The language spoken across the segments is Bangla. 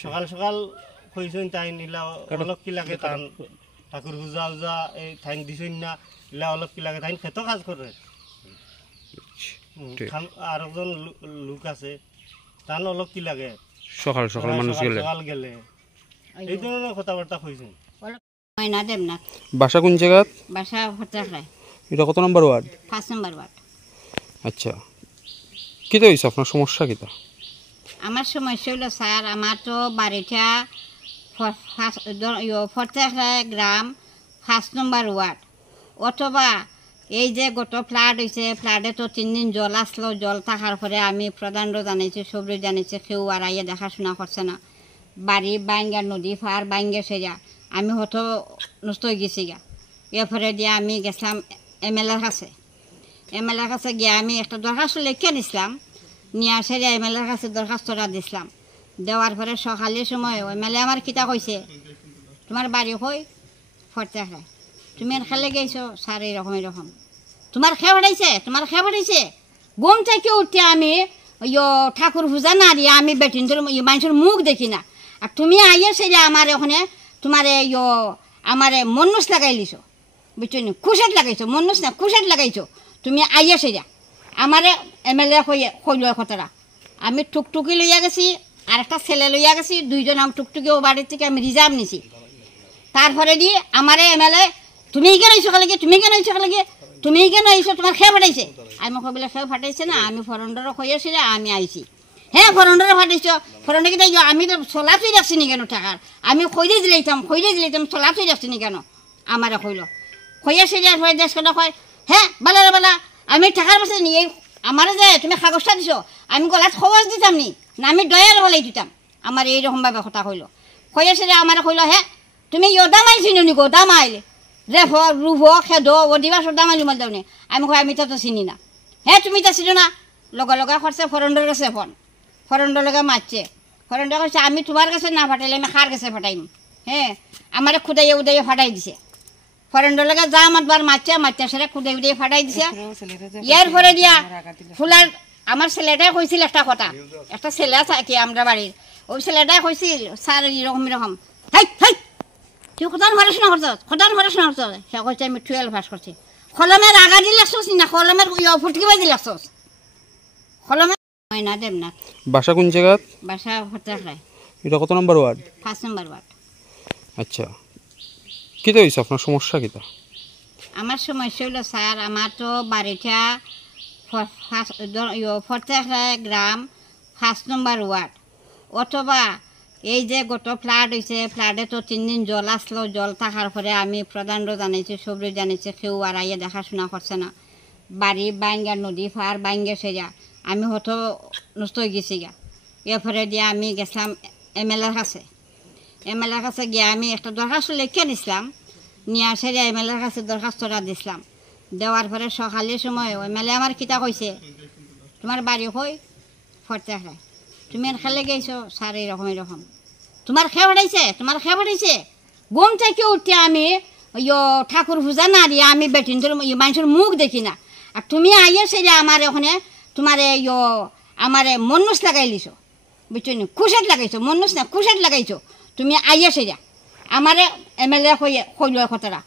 সকাল সকাল কইছেন তাই নিলা অলপ কি লাগে তান ঠাকুর পূজা উজা এই ঠাইন দিছেন না ইলা অলপ কি লাগে তাই খেত কাজ করে আর একজন লোক আছে তান অলপ কি লাগে সকাল সকাল মানুষ গেলে সকাল গেলে এই ধরনের কথাবার্তা কইছেন। ময়না দেবনাথ। বাসা কোন জায়গা? বাসা ফটাকরায়। এটা কত নম্বর ওয়ার্ড? 5 নম্বর ওয়ার্ড। আচ্ছা, কিটা হইছে আপনার সমস্যা কিটা? আমার সমস্যা হলো স্যার, আমার তো বাড়িটা ফটাকরায় গ্রাম 5 নম্বর ওয়ার্ড, অথবা এই যে গত ফ্লাড হয়েছে, ফ্লাডে তো 3 দিন জল আসলো। জল থাকার পরে আমি প্রধানরা জানিয়েছি, সবরে জানিয়েছি, কেউ আর আইয়া দেখাশোনা করছে না। বাড়ি বাইঙ্গা নদী ফার বাইঙ্গে সেজা আমি হতো নষ্ট হয়ে গেছি গা। এরপরে দিয়ে আমি গেছিলাম এমএলএর কাছে। এমএলএর কাছে গিয়ে আমি একটা দরখাস্ত লিখে নিছিলাম, নিয়ে আসে এমএলএর কাছে দরখাস্তটা দিছিলাম। দেওয়ার পরে সকালের সময় এমএলএ আমার কিতা কইছে, তোমার বাড়ি কই? ফটাকরায়। তুমি আর খেলে গেছো? স্যার এরকম এরকম। তোমার খেয়ে ফাটাইছে? তোমার খেয়ে ফাটাইছে? ঘুম থেকে উঠতে আমি ঠাকুর পূজা না দিয়ে আমি বেটিনদের মানুষের মুখ দেখি না, আর তুমি আইয়া সে যে আমার ওখানে তোমার আমার মনুষ লাগাইলিছো, বুঝছো নি? খুশাট লাগাইছো, মনুষ না খুশাট লাগাইছো। তুমি আইয়া সে যা আমার এমএলএ কইল কথাটা। আমি টুকটুকি লইয়া গেছি, আর একটা ছেলে লইয়া গেছি, দুইজন আমি টুকটুকি ও বাড়ির থেকে আমি রিজার্ভ নিছি। তারপরে দিয়ে আমার এমএলএ, তুমি কেন আইসো কালে গিয়ে, তুমি কেন আইসো কালে গিয়ে, তুমি কেন আইসো, তোমার খেয়ে ফাটাইছে? আমি কবিলা খেয়ে ফাটাইছে না, আমি ফরন্ডরও কইয়াছি না, আমি আইছি। হ্যাঁ ফরন্ডরে ফাটাইছ, ফরন্ডে কি আমি তো চলাচই রাখছি নি কেন টাকার? আমি খৈরে দিলাইতাম চলাচই রাখছি নি কেন? আমারে কইল কইয়াছে যে দেশ কথা কয়, হ্যাঁ বালা রে বালা, আমি টাকার পাশে নিয়ে আমারে যে তুমি কাগজটা দিছ, আমি গলাত খবর দিতাম নি না, আমি দয়ার বলাই দিতাম। আমার এইরকমভাবে কথা কইল। কইয়াছে যে আমারে কইল, হ্যাঁ তুমি দাম আইছি নি গো, দাম আইলে রেফ রুভ খেদ ও দিবাস দাম আইলি মাল দাওনি। আমি কই আমি তো চিনি না। হ্যাঁ তুমি তো চিনো না? লগা লগা করছে ফরন্ডর কাছে ফোন, ফরন্ডর লগে মারছে। ফরন্ডর কাছে আমি তোমার কাছে না ফাটাইলে আমি কার কাছে ফাটাইম? হ্যাঁ আমারে খুদাইয়া উদাইয়া ফাটাই দিছে। ফরন্ডর লগে যা মাতবার মারছে, মারতে সেটা খুদাই উদাইয়া ফাটাই দিছে। ইয়ার পরে দিয়া ফুলার আমার ছেলেটাই কইছিল একটা কথা, একটা ছেলে থাকে আমরা বাড়ির, ওই ছেলেটাই কইছিল স্যার এরকম এরকম। হাই হাই তুই কোথাও পড়াশোনা করছ? কোথাও পড়াশোনা করছ? সে কইছে আমি 12 পাস করছি। কলমের আগা দিয়ে লাগছস না কলমের ফুটকি বাজি লাগছস? কলমে। ময়না দেবনাথ। বাসা কোন জায়গা? বাসা ফটাকরায়। এটা কত নম্বর ওয়ার্ড? 5 নম্বর ওয়ার্ড। আচ্ছা, কিটা হইছে আপনার সমস্যা কিটা? আমার সমস্যা হলো স্যার, আমার তো বাড়িটা ফটাকরায় গ্রাম 5 নম্বর ওয়ার্ড, অথবা এই যে গত ফ্লাড হয়েছে, ফ্লাডে তো 3 দিন জল আসলো। জল থাকার পরে আমি প্রধানরা জানিয়েছি, সবরে জানিয়েছি, কেউ আর আইয়া দেখাশোনা করছে না। বাড়ি বাইঙ্গা নদী ফার বাইঙ্গে সেজা আমি হতো নষ্ট হয়ে গেছি গা। এরপরে দিয়ে আমি গেছিলাম এমএলএর কাছে। এমএলএর কাছে গিয়ে আমি একটা দরখাস্ত লিখে নিছিলাম, নিয়ে আসে এমএলএর কাছে দরখাস্তটা দিছিলাম। দেওয়ার পরে সকালের সময় এমএলএ আমার কিতা কইছে, তোমার বাড়ি কই? ফটাকরায়। তুমি আর খেলে গেছো? স্যার এরকম এরকম। তোমার খেয়ে ফাটাইছে? তোমার খেয়ে ফাটাইছে? ঘুম থেকে উঠতে আমি ঠাকুর পূজা না দিয়ে আমি বেটিনদের মানুষের মুখ দেখি না, আর তুমি আইয়া সে যে আমার ওখানে তোমার আমার মনুষ লাগাইলিছো, বুঝছো নি? খুশাট লাগাইছো, মনুষ না খুশাট লাগাইছো। তুমি আইয়া সে যা আমার এমএলএ কইল কথাটা।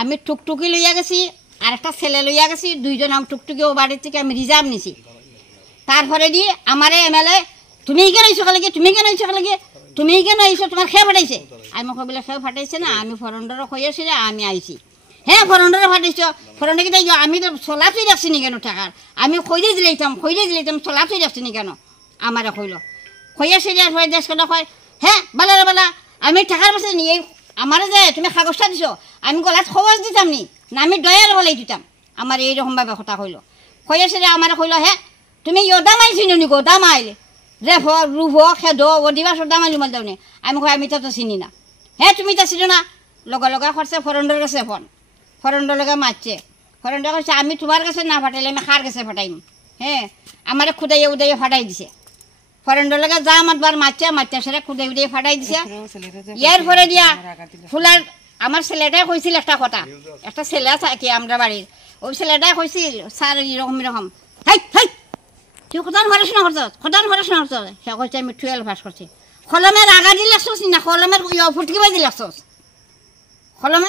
আমি টুকটুকি লইয়া গেছি, আর একটা ছেলে লইয়া গেছি, দুইজন আমি টুকটুকি ও বাড়ির থেকে আমি রিজার্ভ নিছি। তারপরে দিয়ে আমার এমএলএ, তুমি কেন আইসো কালে গিয়ে, তুমি কেন আইসো কালে গিয়ে, তুমি কেন আইসো, তোমার খেয়ে ফাটাইছে? আমি কবিলা খেয়ে ফাটাইছে না, আমি ফরন্ডরও কইয়াছি না, আমি আইছি। হ্যাঁ ফরন্ডরে ফাটাইছ, ফরন্ডে কি আমি তো চলাচই রাখছি নি কেন টাকার? আমি খৈরে দিলাইতাম চলাচই রাখছি নি কেন? আমারে কইল কইয়াছে যে দেশ কথা কয়, হ্যাঁ বালা রে বালা, আমি টাকার পাশে নিয়ে আমারে যে তুমি কাগজটা দিছ, আমি গলাত খবর দিতাম নি না, আমি দয়ার বলাই দিতাম। আমার এইরকমভাবে কথা কইল। কইয়াছে যে আমারে কইল, হ্যাঁ তুমি দাম আইছি নি গো, দাম আইলে রেফ রুভ খেদ ও দিবাস দাম আইলি মাল দাওনি। আমি কই আমি তো চিনি না। হ্যাঁ তুমি তো চিনো না? লগা লগা করছে ফরন্ডর কাছে ফোন, ফরন্ডর লগে মারছে। ফরন্ডর কাছে আমি তোমার কাছে না ফাটাইলে আমি কার কাছে ফাটাইম? হ্যাঁ আমারে খুদাইয়া উদাইয়া ফাটাই দিছে। ফরন্ডর লগে যা মাতবার মারছে সেটা খুদাই উদাইয়া ফাটাই দিছে। ইয়ার পরে দিয়া ফুলার আমার ছেলেটাই কইছিল একটা কথা, একটা ছেলে থাকে আমরা বাড়ির, ওই ছেলেটাই কইছিল স্যার এরকম এরকম। হাই হাই তুই কোথাও পড়াশোনা করছ? সে কইছে আমি 12 পাস করছি। কলমের আগা দিলাছস না কলমের ফুটকিবাই দিলাছস কলমের